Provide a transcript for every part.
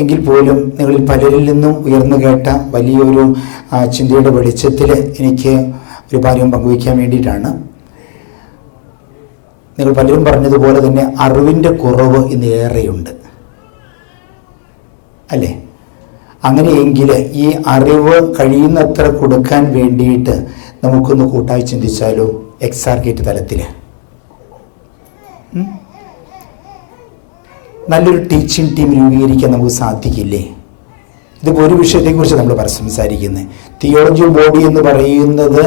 എങ്കിൽ പോലും നിങ്ങളിൽ പലരിൽ നിന്നും ഉയർന്നു കേട്ട വലിയൊരു ചിന്തയുടെ വെളിച്ചത്തിൽ എനിക്ക് ഒരു കാര്യം പങ്കുവയ്ക്കാൻ വേണ്ടിയിട്ടാണ്. നിങ്ങൾ പലരും പറഞ്ഞതുപോലെ തന്നെ അറിവിൻ്റെ കുറവ് ഇന്ന് ഏറെയുണ്ട്, അല്ലേ? അങ്ങനെയെങ്കിൽ ഈ അറിവ് കഴിയുന്നത്ര കൊടുക്കാൻ വേണ്ടിയിട്ട് നമുക്കൊന്ന് കൂട്ടായി ചിന്തിച്ചാലോ? എക്സാർഗേറ്റ് തലത്തിൽ നല്ലൊരു ടീച്ചിങ് ടീം രൂപീകരിക്കാൻ നമുക്ക് സാധിക്കില്ലേ? ഇതിപ്പോൾ ഒരു വിഷയത്തെക്കുറിച്ച് നമ്മൾ സംസാരിക്കുന്നത്. തിയോളജി ബോഡി എന്ന് പറയുന്നത്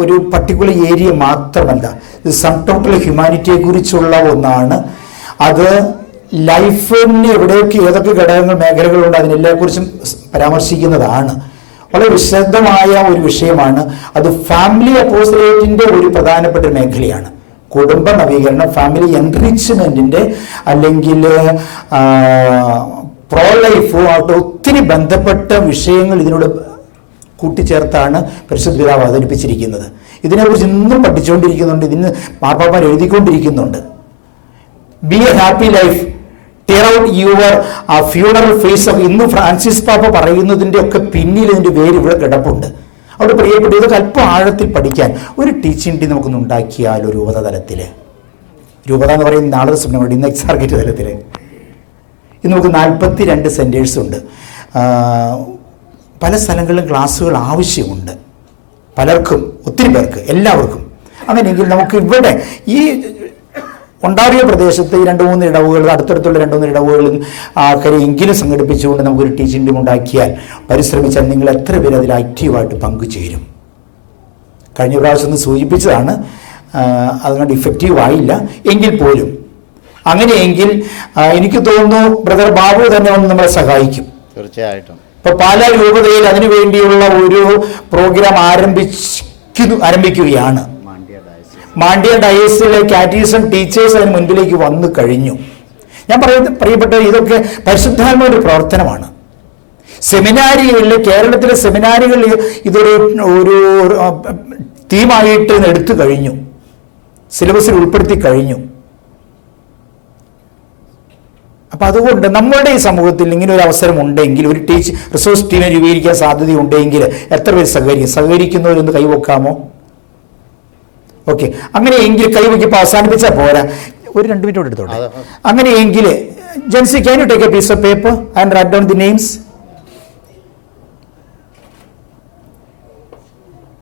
ഒരു പർട്ടിക്കുലർ ഏരിയ മാത്രമല്ല, ഇത് സം ടോട്ടൽ ഹ്യൂമാനിറ്റിയെക്കുറിച്ചുള്ള ഒന്നാണ്. അത് ലൈഫിന് എവിടെയൊക്കെ ഏതൊക്കെ ഘടകങ്ങൾ മേഖലകളുണ്ട് അതിനെല്ലാക്കുറിച്ചും പരാമർശിക്കുന്നതാണ്. വളരെ വിശദമായ ഒരു വിഷയമാണ്. അത് ഫാമിലി അപ്പോസിലേറ്റിൻ്റെ ഒരു പ്രധാനപ്പെട്ട മേഖലയാണ്. കുടുംബ നവീകരണം, ഫാമിലി എൻറിച്ച്മെൻറ്റിൻ്റെ അല്ലെങ്കിൽ പ്രോ ലൈഫുമായിട്ട് ഒത്തിരി ബന്ധപ്പെട്ട വിഷയങ്ങൾ ഇതിനോട് കൂട്ടിച്ചേർത്താണ് പരിശുദ്ധ പിതാവ് അവതരിപ്പിച്ചിരിക്കുന്നത്. ഇതിനെക്കുറിച്ച് ഇന്നും പഠിച്ചുകൊണ്ടിരിക്കുന്നുണ്ട്, ഇതിന് മാർപ്പാപ്പമാർ എഴുതിക്കൊണ്ടിരിക്കുന്നുണ്ട്. Be a happy life, tear out your funeral face off. ഇന്ന് ഫ്രാൻസിസ് പാപ്പ പറയുന്നതിൻ്റെ ഒക്കെ പിന്നിൽ ഇതിൻ്റെ പേര് ഇവിടെ കിടപ്പുണ്ട്. അവിടെ പ്രിയപ്പെട്ട ഇതൊക്കെ അല്പം ആഴത്തിൽ പഠിക്കാൻ ഒരു ടീച്ചിങ് ടീം നമുക്കൊന്ന് ഉണ്ടാക്കിയാലോ? രൂപത തലത്തിൽ, രൂപത എന്ന് പറയുന്ന നാളെ സ്വപ്നമുണ്ട്, ഇന്ന് എക്സാർഗേറ്റ് തലത്തിൽ ഇന്ന് നമുക്ക് 42 സെൻറ്റേഴ്സ് ഉണ്ട്. പല സ്ഥലങ്ങളിലും ക്ലാസ്സുകൾ ആവശ്യമുണ്ട്, പലർക്കും, ഒത്തിരി പേർക്ക്, എല്ലാവർക്കും. അങ്ങനെയെങ്കിൽ നമുക്ക് ഇവിടെ ഈ ഒണ്ടാറിയോ പ്രദേശത്ത് ഈ 2-3 ഇടവുകൾ, അടുത്തടുത്തുള്ള 2-3 ഇടവുകളിൽ ആൾക്കാരെങ്കിലും സംഘടിപ്പിച്ചുകൊണ്ട് നമുക്കൊരു ടീച്ചിങ് ടീം ഉണ്ടാക്കിയാൽ, പരിശ്രമിച്ചാൽ നിങ്ങൾ എത്ര പേര് അതിൽ ആക്റ്റീവായിട്ട് പങ്കുചേരും? കഴിഞ്ഞ പ്രാവശ്യം ഒന്ന് സൂചിപ്പിച്ചതാണ്, അതുകൊണ്ട് ഇഫക്റ്റീവ് ആയില്ല. എങ്കിൽ പോലും അങ്ങനെയെങ്കിൽ എനിക്ക് തോന്നുന്നു ബ്രദർ ബാബു തന്നെ ഒന്ന് നമ്മളെ സഹായിക്കും. തീർച്ചയായിട്ടും. ഇപ്പോൾ പാലാ രൂപതയിൽ അതിനു വേണ്ടിയുള്ള ഒരു പ്രോഗ്രാം ആരംഭിക്കുകയാണ്. മാണ്ഡ്യ ഡയസിലെ കാറ്റീസം ടീച്ചേഴ്സ് അതിന് മുൻപിലേക്ക് വന്നു കഴിഞ്ഞു. ഞാൻ പ്രിയപ്പെട്ട ഇതൊക്കെ പരിശുദ്ധാത്മാവിന്റെ പ്രവർത്തനമാണ്. സെമിനാരികളിൽ, കേരളത്തിലെ സെമിനാരികളിൽ ഇതൊരു തീമായിട്ട് എടുത്തു കഴിഞ്ഞു, സിലബസിൽ ഉൾപ്പെടുത്തി കഴിഞ്ഞു. അപ്പം അതുകൊണ്ട് നമ്മളുടെ ഈ സമൂഹത്തിൽ ഇങ്ങനെ ഒരു അവസരം ഉണ്ടെങ്കിൽ, ഒരു റിസോഴ്സ് ടീമിനെ രൂപീകരിക്കാൻ സാധ്യതയുണ്ടെങ്കിൽ എത്ര പേര് സഹകരിക്കുന്നവരൊന്ന് കൈവക്കാമോ? ഓക്കെ, അങ്ങനെയെങ്കിൽ കൈവയ്ക്കിപ്പോൾ അവസാനിപ്പിച്ചാൽ പോരാ, ഒരു 2 മിനിറ്റ് എടുത്തോട്ടെ. അങ്ങനെയെങ്കിൽ Jency, can you take a piece of paper and write down the names?